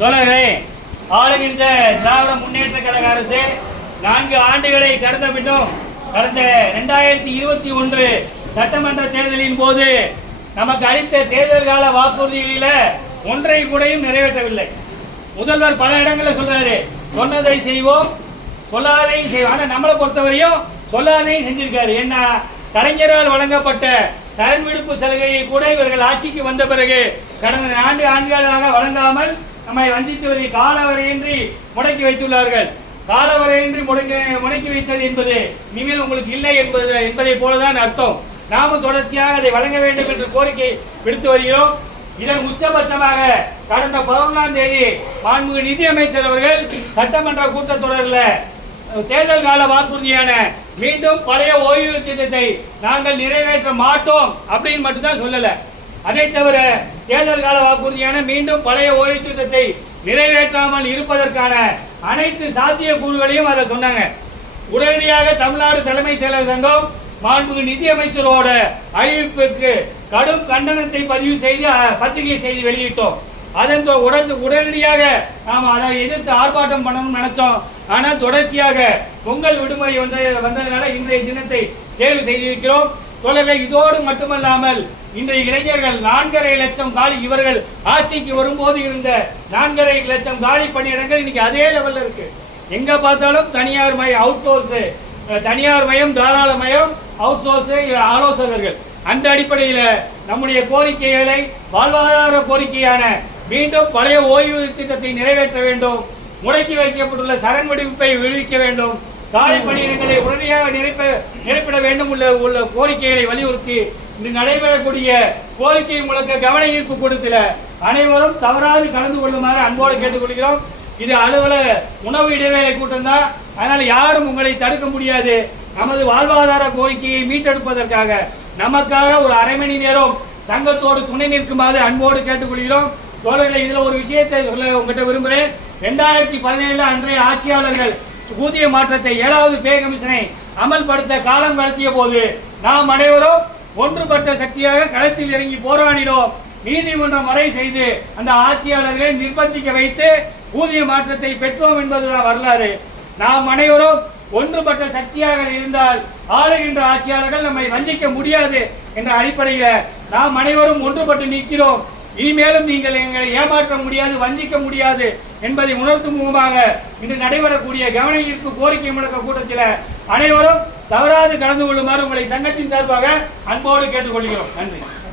தோழர்களே, ஆளுகின்ற திராவிட முன்னேற்ற கழக அரசு 4 ஆண்டுகளை கடந்த பின்னும் கடந்த 2021 சட்டமன்ற தேர்தலின் போது நமக்கு அளித்த தேர்தல் கால வாக்குறுதிகளில் ஒன்றை கூடையும் நிறைவேற்றவில்லை. முதல்வர் பல இடங்களில் சொல்றாரு, சொன்னதை செய்வோம் சொல்லாதையும் செய்வோம். ஆனால் நம்மளை பொறுத்தவரையும் சொல்லாதையும் செஞ்சிருக்காரு. என்ன, கலைஞரால் வழங்கப்பட்ட கடன் விடுப்பு சலுகையை கூட இவர்கள் ஆட்சிக்கு வந்த பிறகு கடந்த 4 ஆண்டுகளாக வழங்காமல் நம்மை வஞ்சித்து வரை காலவரையின்றி முடக்கி வைத்துள்ளார்கள். காலவரையின்றி முடக்கி வைத்தது என்பது இனிமேல் உங்களுக்கு இல்லை என்பதை போலதான் அர்த்தம். நாமும் தொடர்ச்சியாக அதை வழங்க வேண்டும் என்று கோரிக்கை விடுத்து வருகிறோம். இதன் உச்சபட்சமாக கடந்த 11ஆம் தேதி மாண்புமிகு நிதியமைச்சர் அவர்கள் சட்டமன்ற கூட்டத்தொடரில் தேர்தல் கால வாக்குறுதியான மீண்டும் பழைய ஓய்வு திட்டத்தை நாங்கள் நிறைவேற்ற மாட்டோம் அப்படின்னு மட்டும்தான் சொல்லல. அதை தவிர தேர்தல் கால வாக்குறுதியான மீண்டும் பழைய ஓய்வு திட்டத்தை நிறைவேற்றாமல் இருப்பதற்கான அனைத்து சாத்திய கூறுகளையும் அதை சொன்னாங்க. உடனடியாக தமிழ்நாடு தலைமைச் செயலர் சங்கம் மாண்புமிகு நிதியமைச்சரோட அறிவிப்புக்கு கடும் கண்டனத்தை பதிவு செய்து பத்திரிகை செய்தி வெளியிட்டோம். அதன் உடனடியாக நாம் அதை எதிர்த்து ஆர்ப்பாட்டம் பண்ணணும்னு நினைச்சோம். ஆனால் தொடர்ச்சியாக பொங்கல் விடுமுறை வந்ததனால இன்றைய தினத்தை தேர்வு செய்திருக்கிறோம். தொடர்கள் இதோடு மட்டுமல்லாமல் இன்றைய இளைஞர்கள் 4.5 லட்சம் காலி, இவர்கள் ஆட்சிக்கு வரும்போது இருந்த 4.5 லட்சம் காலி பணியிடங்கள் இன்னைக்கு அதே லெவலில் இருக்கு. எங்க பார்த்தாலும் தனியார் மயம், அவுட் சோர்ஸ், தனியார் மயம், தாராள மயம், அவுட் சோர்ஸ், ஆலோசகர்கள். அந்த அடிப்படையில் நம்முடைய கோரிக்கைகளை வாழ்வாதார கோரிக்கையான மீண்டும் பழைய ஓய்வு திட்டத்தை நிறைவேற்ற வேண்டும், முடக்கி வைக்கப்பட்டுள்ள சரண் விடுவிப்பை விடுவிக்க வேண்டும், காலி பணியிடங்களை உடனடியாக நிரப்பிட வேண்டும் உள்ள கோரிக்கைகளை வலியுறுத்தி இன்று நடைபெறக்கூடிய கோரிக்கை முழக்க கவன ஈர்ப்பு கூட்டத்தில் அனைவரும் தவறாது கலந்து கொள்ளுமாறு அன்போடு கேட்டுக்கொள்கிறோம். இது அலுவலக உணவு இடைவேளை கூட்டம் தான், அதனால் யாரும் உங்களை தடுக்க முடியாது. நமது வாழ்வாதார கோரிக்கையை மீட்டெடுப்பதற்காக நமக்காக ஒரு அரை மணி நேரம் சங்கத்தோடு துணை நிற்குமாறு அன்போடு கேட்டுக்கொள்கிறோம். தோழர்களே, இதில் ஒரு விஷயத்தை சொல்ல உங்ககிட்ட விரும்புகிறேன். 2017 அன்றைய ஆட்சியாளர்கள் ஊதிய மாற்றத்தை 7வது பே கமிஷனை அமல்படுத்த காலம் கடத்திய போது நாம் அனைவரும் ஒன்றுபட்ட சக்தியாக களத்தில் இறங்கி போராடினோம். நீதிமன்றம் வரை செய்து அந்த ஆட்சியாளர்களை நிர்பந்திக்க வைத்து ஊதிய மாற்றத்தை பெற்றோம் என்பதுதான் வரலாறு. நாம் அனைவரும் ஒன்றுபட்ட சக்தியாக இருந்தால் ஆளுகின்ற ஆட்சியாளர்கள் நம்மை வஞ்சிக்க முடியாது என்ற அடிப்படையில் நாம் அனைவரும் ஒன்றுபட்டு நிற்கிறோம். இனிமேலும் நீங்கள் எங்களை ஏமாற்ற முடியாது, வஞ்சிக்க முடியாது என்பதை உணர்த்தும் முகமாக இன்று நடைபெறக்கூடிய கவன ஈர்ப்பு கோரிக்கை முழக்க கூட்டத்தில் அனைவரும் தவறாது கலந்து கொள்ளுமாறு உங்களை சங்கத்தின் சார்பாக அன்போடு கேட்டுக்கொள்கிறோம். நன்றி.